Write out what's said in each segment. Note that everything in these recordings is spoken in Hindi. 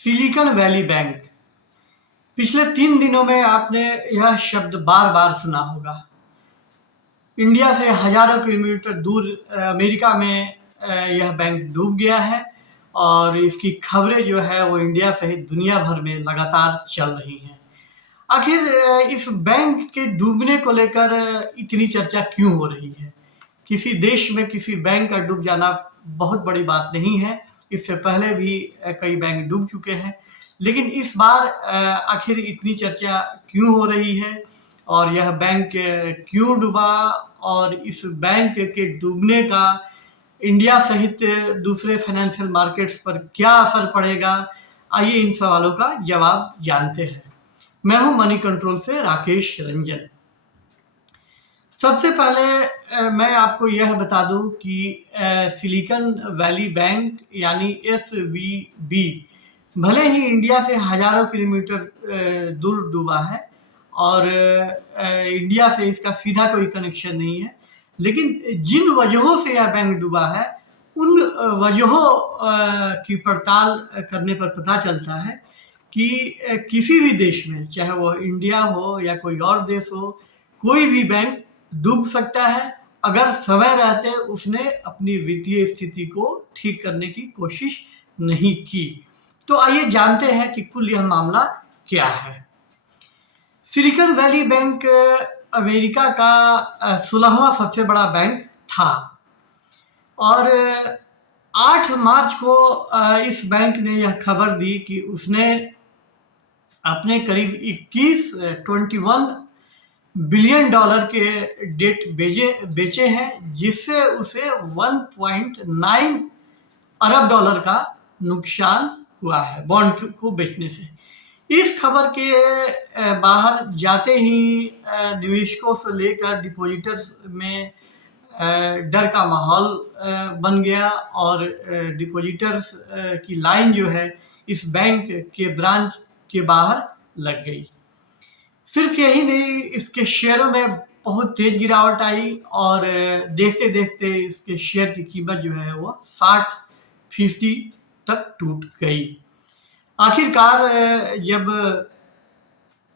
Silicon valley bank. पिछले 3 दिनों में आपने यह शब्द बार बार सुना होगा। इंडिया से हजारों किलोमीटर दूर अमेरिका में यह बैंक डूब गया है और इसकी खबरें जो है वो इंडिया सहित दुनिया भर में लगातार चल रही हैं। आखिर इस बैंक के डूबने को लेकर इतनी चर्चा क्यों हो रही है? किसी देश में किसी बैंक का डूब जाना बहुत बड़ी बात नहीं है। इससे पहले भी कई बैंक डूब चुके हैं, लेकिन इस बार आखिर इतनी चर्चा क्यों हो रही है और यह बैंक क्यों डूबा और इस बैंक के डूबने का इंडिया सहित दूसरे फाइनेंशियल मार्केट्स पर क्या असर पड़ेगा? आइए इन सवालों का जवाब जानते हैं। मैं हूं मनी कंट्रोल से राकेश रंजन। सबसे पहले मैं आपको यह बता दूं कि सिलिकॉन वैली बैंक यानी SVB भले ही इंडिया से हजारों किलोमीटर दूर डूबा है और इंडिया से इसका सीधा कोई कनेक्शन नहीं है, लेकिन जिन वजहों से यह बैंक डूबा है उन वजहों की पड़ताल करने पर पता चलता है कि किसी भी देश में, चाहे वो इंडिया हो या कोई और देश हो, कोई भी बैंक डूब सकता है अगर समय रहते उसने अपनी वित्तीय स्थिति को ठीक करने की कोशिश नहीं की। तो आइए जानते हैं कि कुल यह मामला क्या है। सिलिकॉन वैली बैंक अमेरिका का 16वां सबसे बड़ा बैंक था और 8 मार्च को इस बैंक ने यह खबर दी कि उसने अपने करीब 21 बिलियन डॉलर के डेट बेचे हैं, जिससे उसे 1.9 अरब डॉलर का नुकसान हुआ है बॉन्ड को बेचने से। इस खबर के बाहर जाते ही निवेशकों से लेकर डिपॉजिटर्स में डर का माहौल बन गया और डिपॉजिटर्स की लाइन जो है इस बैंक के ब्रांच के बाहर लग गई। सिर्फ यही नहीं, इसके शेयरों में बहुत तेज गिरावट आई और देखते देखते इसके शेयर की कीमत जो है वो 60% तक टूट गई। आखिरकार जब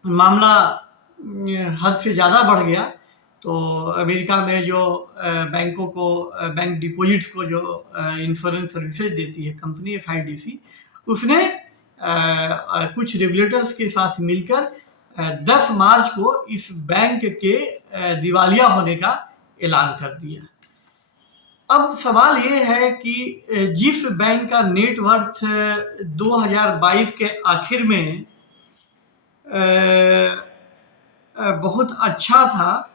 मामला हद से ज़्यादा बढ़ गया तो अमेरिका में जो बैंकों को, बैंक डिपॉजिट्स को जो इंश्योरेंस सर्विसेज देती है कंपनी FIDC, उसने कुछ रेगुलेटर्स के साथ मिलकर 10 मार्च को इस बैंक के दिवालिया होने का ऐलान कर दिया। अब सवाल ये है कि जिस बैंक का नेटवर्थ 2022 के आखिर में बहुत अच्छा था,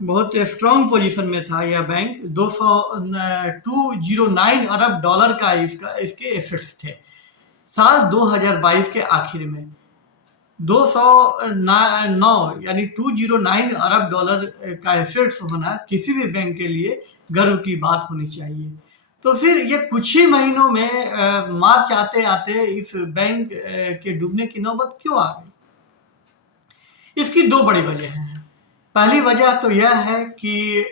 बहुत स्ट्रॉन्ग पोजीशन में था, यह बैंक 209 अरब डॉलर का इसके एसेट्स थे। साल 2022 के आखिर में 209 यानी 209 अरब डॉलर का एसेट्स होना किसी भी बैंक के लिए गर्व की बात होनी चाहिए। तो फिर ये कुछ ही महीनों में मार्च आते आते इस बैंक के डूबने की नौबत क्यों आ गई? इसकी 2 बड़ी वजह हैं। पहली वजह तो यह है कि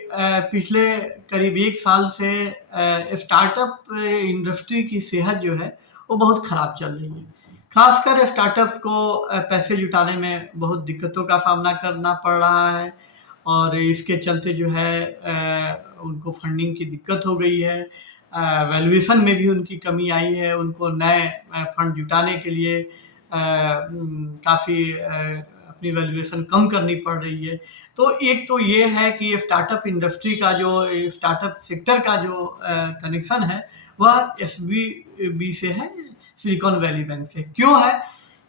पिछले करीब 1 साल से स्टार्टअप इंडस्ट्री की सेहत जो है वो बहुत ख़राब चल रही है। खासकर स्टार्टअप्स को पैसे जुटाने में बहुत दिक्कतों का सामना करना पड़ रहा है और इसके चलते जो है उनको फंडिंग की दिक्कत हो गई है, वैल्यूएशन में भी उनकी कमी आई है, उनको नए फंड जुटाने के लिए काफ़ी अपनी वैल्यूएशन कम करनी पड़ रही है। तो एक तो ये है कि स्टार्टअप इंडस्ट्री का जो, स्टार्टअप सेक्टर का जो कनेक्शन है वह SVB से है, सिलिकॉन वैली बैंक से। क्यों है?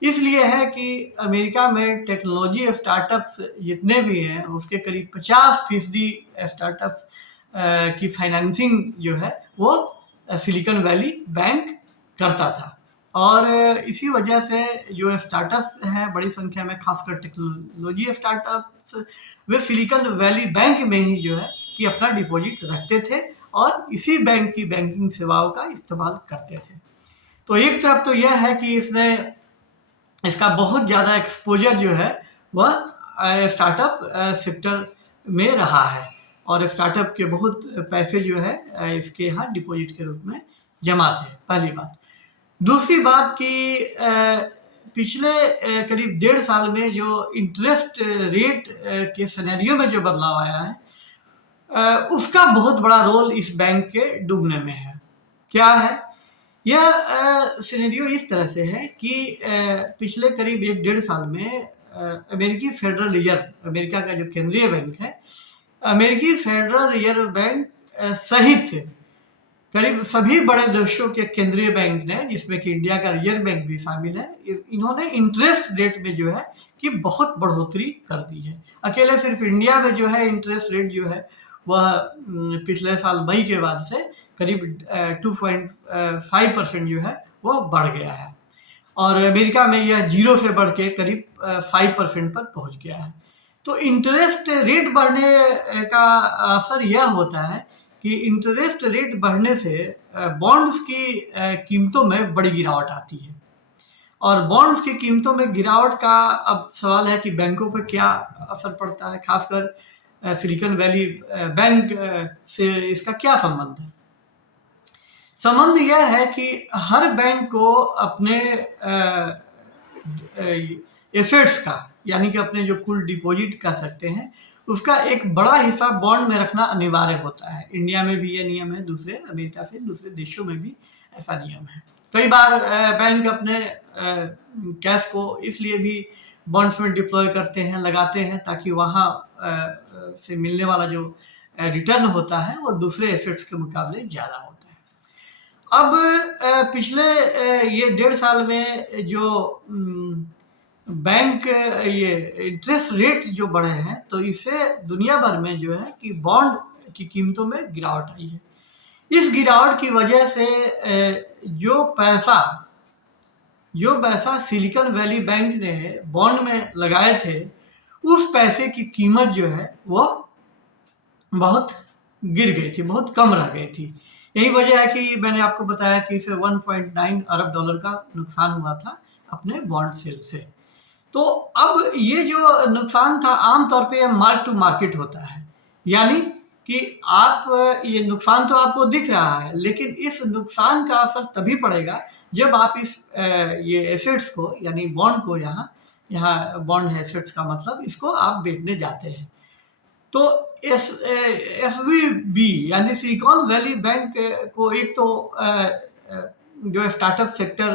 इसलिए है कि अमेरिका में टेक्नोलॉजी स्टार्टअप्स जितने भी हैं उसके करीब 50% स्टार्टअप्स की फाइनेंसिंग जो है वो सिलिकॉन वैली बैंक करता था और इसी वजह से जो स्टार्टअप्स हैं बड़ी संख्या में, खासकर टेक्नोलॉजी स्टार्टअप्स, वे सिलिकॉन वैली बैंक में ही जो है कि अपना डिपॉजिट रखते थे और इसी बैंक की बैंकिंग सेवाओं का इस्तेमाल करते थे। तो एक तरफ तो यह है कि इसका बहुत ज़्यादा एक्सपोजर जो है वह स्टार्टअप सेक्टर में रहा है और स्टार्टअप के बहुत पैसे जो है इसके यहाँ डिपॉजिट के रूप में जमा थे, पहली बात। दूसरी बात कि पिछले करीब 1.5 साल में जो इंटरेस्ट रेट के सिनेरियो में जो बदलाव आया है, उसका बहुत बड़ा रोल इस बैंक के डूबने में है। क्या है? यह सिनेरियो इस तरह से है कि पिछले करीब 1 डेढ़ साल में अमेरिकी फेडरल रिजर्व, अमेरिका का जो केंद्रीय बैंक है, अमेरिकी फेडरल रिजर्व बैंक सहित करीब सभी बड़े देशों के केंद्रीय बैंक ने, जिसमें कि इंडिया का रिजर्व बैंक भी शामिल है, इन्होंने इंटरेस्ट रेट में जो है कि बहुत बढ़ोतरी कर दी है। अकेले सिर्फ इंडिया में जो है इंटरेस्ट रेट जो है वह पिछले साल मई के बाद से करीब 2.5% जो है वह बढ़ गया है, और अमेरिका में यह 0 से बढ़ के करीब 5% पर पहुंच गया है। तो इंटरेस्ट रेट बढ़ने का असर यह होता है कि इंटरेस्ट रेट बढ़ने से बॉन्ड्स की कीमतों में बड़ी गिरावट आती है, और बॉन्ड्स की कीमतों में गिरावट का अब सवाल है कि बैंकों पर क्या असर पड़ता है, खासकर सिलिकॉन वैली बैंक से इसका क्या संबंध है। संबंध यह है कि हर बैंक को अपने एसेट्स का, यानी कि अपने जो कुल डिपॉजिट कह सकते हैं, उसका एक बड़ा हिस्सा बॉन्ड में रखना अनिवार्य होता है। इंडिया में भी ये नियम है, दूसरे अमेरिका से दूसरे देशों में भी ऐसा नियम है। कई बार बैंक अपने कैश को इसलिए भी बॉन्ड्स में डिप्लॉय करते हैं, लगाते हैं, ताकि वहाँ से मिलने वाला जो रिटर्न होता है वो दूसरे एसेट्स के मुकाबले ज़्यादा होता है। अब पिछले ये 1.5 साल में जो बैंक ये इंटरेस्ट रेट जो बढ़े हैं, तो इससे दुनिया भर में जो है कि बॉन्ड की कीमतों में गिरावट आई है। इस गिरावट की वजह से जो पैसा सिलिकॉन वैली बैंक ने बॉन्ड में लगाए थे, उस पैसे की कीमत जो है वो बहुत गिर गई थी, बहुत कम रह गई थी। यही वजह है कि मैंने आपको बताया कि इसे 1.9 अरब डॉलर का नुकसान हुआ था अपने बॉन्ड सेल से। तो अब ये जो नुकसान था, आमतौर पे ये मार्क टू मार्केट होता है, यानी कि आप ये नुकसान तो आपको दिख रहा है, लेकिन इस नुकसान का असर तभी पड़ेगा जब आप इस ये एसेट्स को, यानी बॉन्ड को, यहाँ बॉन्ड है एसेट्स का मतलब, इसको आप बेचने जाते हैं। तो SVB यानी सिलिकॉन वैली बैंक को एक तो जो स्टार्टअप सेक्टर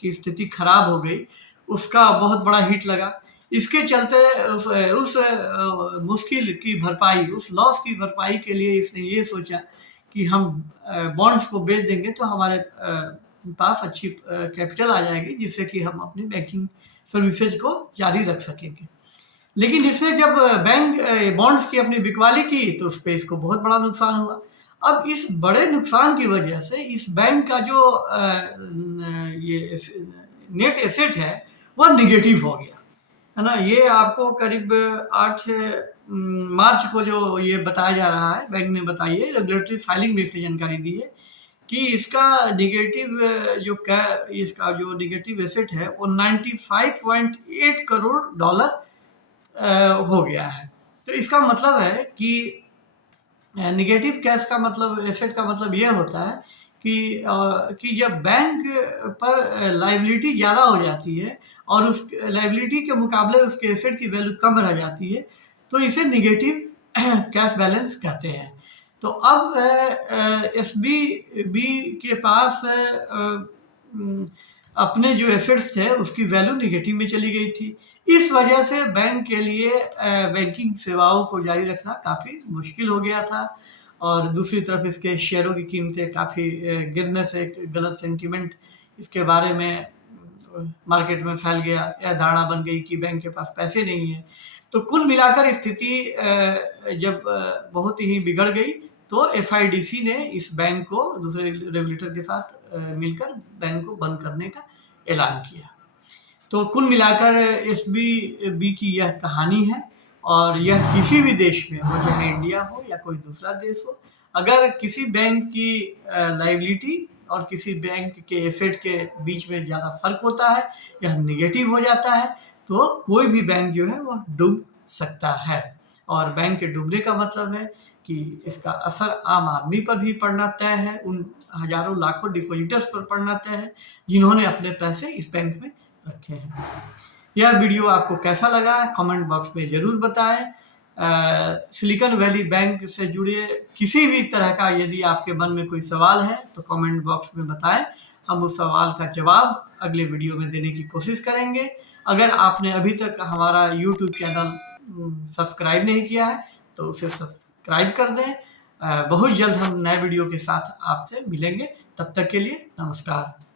की स्थिति खराब हो गई, उसका बहुत बड़ा हिट लगा। इसके चलते उस मुश्किल की भरपाई, उस लॉस की भरपाई के लिए इसने ये सोचा कि हम बॉन्ड्स को बेच देंगे तो हमारे पास अच्छी कैपिटल आ जाएगी, जिससे कि हम अपनी बैंकिंग सर्विसेज को जारी रख सकेंगे। लेकिन इसने जब बैंक बॉन्ड्स की अपनी बिकवाली की, तो उस पर इसको बहुत बड़ा नुकसान हुआ। अब इस बड़े नुकसान की वजह से इस बैंक का जो ये नेट एसेट है वह निगेटिव हो गया, है ना। ये आपको करीब 8 मार्च को जो ये बताया जा रहा है, बैंक ने बताई है, रेगुलेटरी फाइलिंग में इसने जानकारी दी है कि इसका जो निगेटिव एसेट है वो 95.8 करोड़ डॉलर हो गया है। तो इसका मतलब है कि निगेटिव कैश का मतलब, एसेट का मतलब यह होता है कि जब बैंक पर लायबिलिटी ज़्यादा हो जाती है और उस लायबिलिटी के मुकाबले उसके एसेट की वैल्यू कम रह जाती है, तो इसे निगेटिव कैश बैलेंस कहते हैं। तो अब SVB के पास अपने जो एसेट्स थे उसकी वैल्यू निगेटिव में चली गई थी। इस वजह से बैंक के लिए बैंकिंग सेवाओं को जारी रखना काफ़ी मुश्किल हो गया था, और दूसरी तरफ इसके शेयरों की कीमतें काफ़ी गिरने से एक गलत सेंटीमेंट इसके बारे में मार्केट में फैल गया, यह धारणा बन गई कि बैंक के पास पैसे नहीं है। तो कुल मिलाकर स्थिति जब बहुत ही बिगड़ गई, तो FIDC ने इस बैंक को दूसरे रेगुलेटर के साथ मिलकर बैंक को बंद करने का ऐलान किया। तो कुल मिलाकर SVB की यह कहानी है, और यह किसी भी देश में हो, चाहे इंडिया हो या कोई दूसरा देश हो, अगर किसी बैंक की लायबिलिटी और किसी बैंक के एसेट के बीच में ज़्यादा फर्क होता है, यह निगेटिव हो जाता है, तो कोई भी बैंक जो है वह डूब सकता है। और बैंक के डूबने का मतलब है कि इसका असर आम आदमी पर भी पड़ना तय है, उन हज़ारों लाखों डिपॉजिटर्स पर पड़ना तय है, जिन्होंने अपने पैसे इस बैंक में रखे हैं। यह वीडियो आपको कैसा लगा कमेंट बॉक्स में ज़रूर बताएं। सिलिकॉन वैली बैंक से जुड़े किसी भी तरह का यदि आपके मन में कोई सवाल है तो कमेंट बॉक्स में बताएं, हम उस सवाल का जवाब अगले वीडियो में देने की कोशिश करेंगे। अगर आपने अभी तक हमारा यूट्यूब चैनल सब्सक्राइब नहीं किया है तो उसे सब्सक्राइब कर दें। बहुत जल्द हम नए वीडियो के साथ आपसे मिलेंगे, तब तक के लिए नमस्कार।